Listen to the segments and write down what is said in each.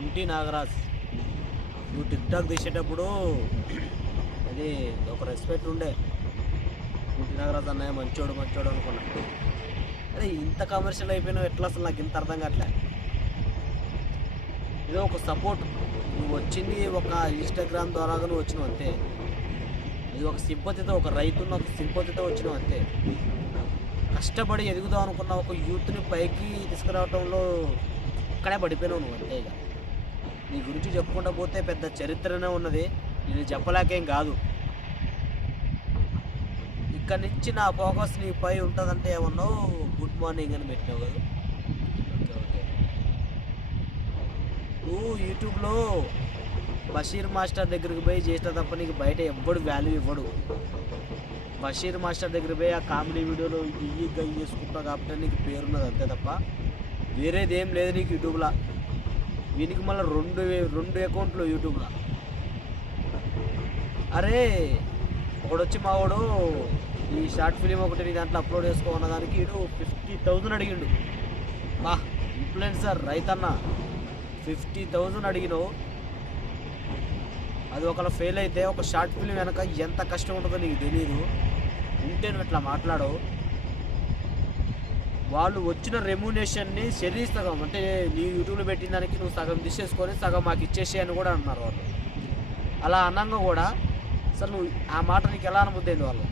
కుంటి నాగరాజ్ నువ్వు టిక్టాక్ తీసేటప్పుడు అది ఒక రెస్పెక్ట్ ఉండే. కుంటి నాగరాజ్ అన్నయ్య మంచోడు మంచోడు అనుకున్నా. అరే ఇంత కమర్షియల్ అయిపోయినావు ఎట్లా, అసలు నాకు ఇంత అర్థం కావట్లే. ఏదో ఒక సపోర్ట్, నువ్వు వచ్చింది ఒక ఇన్స్టాగ్రామ్ ద్వారా నువ్వు వచ్చినావు అంతే. ఇది ఒక సింపతితో, ఒక రైతున్న ఒక సింపతితో వచ్చినావు అంతే. కష్టపడి ఎదుగుదాం అనుకున్న ఒక యూత్ని పైకి తీసుకురావడంలో ఇక్కడే పడిపోయినావు నువ్వు అంతే. ఇక నీ గురించి చెప్పుకుంటూ పోతే పెద్ద చరిత్రనే ఉన్నది, నేను చెప్పలేకేం కాదు. ఇక్కడి నుంచి నా ఫోకస్ నీపై ఉంటుందంటే ఏమన్నావు, గుడ్ మార్నింగ్ అని పెట్టినావు కదా. Okay okay. నువ్వు యూట్యూబ్లో బషీర్ మాస్టర్ దగ్గరికి పోయి చేసినా తప్ప నీకు బయట ఎవ్వడు వాల్యూ ఇవ్వడు. బషీర్ మాస్టర్ దగ్గరికి పోయి ఆ కామెడీ వీడియోలో ఇయ్యి గయ్యి చేసుకుంటావు కాబట్టి నీకు పేరున్నది అంతే తప్ప వేరేది ఏం లేదు నీకు యూట్యూబ్లో. వీనికి మళ్ళీ రెండు అకౌంట్లు యూట్యూబ్లో. అరే ఒకడొచ్చి మావాడు ఈ షార్ట్ ఫిలిం ఒకటి నీ దాంట్లో అప్లోడ్ చేసుకోమన్న దానికి వీడు 50,000 అడిగిండు. బా ఇన్ఫ్లుయెన్సర్ రైతన్న 50,000 అడిగినావు. అది ఒకవేళ ఫెయిల్ అయితే ఒక షార్ట్ ఫిలిం వెనక ఎంత కష్టం ఉంటుందో నీకు తెలియదు. ఉంటే నువ్వు ఇట్లా మాట్లాడవు. వాళ్ళు వచ్చిన రెమ్యునేషన్ని సగం అంటే నీ యూట్యూబ్లో పెట్టిన దానికి నువ్వు సగం తీసేసుకొని సగం మాకు ఇచ్చేసి అని కూడా అన్నారు వాళ్ళు. అలా అన్నంగా కూడా అసలు నువ్వు ఆ మాట నీకు ఎలా అనుబుద్ధింది వాళ్ళు.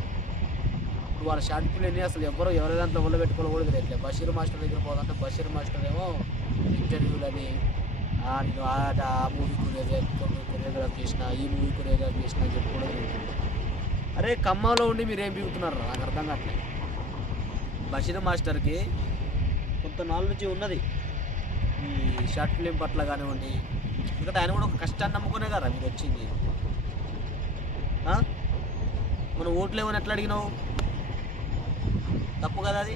ఇప్పుడు వాళ్ళ షార్ట్ ఫిలింని అసలు ఎవరి దాంట్లో ఒళ్ళు పెట్టుకోవాలి కూడా తెలియట్లేదు. బషీర్ మాస్టర్ దగ్గర పోదంటే బషీర్ మాస్టర్ ఏమో ఇంటర్వ్యూలని నేను ఆ మూవీ కొరియోగ్రాఫ్ చేసిన, ఈ మూవీ కొరియోగ్రాఫ్ చేసిన అని చెప్పి కూడా తిరుగుతుంది. అరే ఖమ్మంలో ఉండి మీరు ఏం బిగుతున్నారు నాకు అర్థం కావట్లేదు. బషీర్ మాస్టర్కి కొంత నాలుగు నుంచి ఉన్నది ఈ షార్ట్ ఫిలిం పట్ల కానివ్వండి. ఎందుకంటే ఆయన కూడా ఒక కష్టాన్ని నమ్ముకునే కదా మీరు వచ్చింది. మనం ఓట్లు ఏమని ఎట్లా అడిగినావు, తప్పు కదా అది.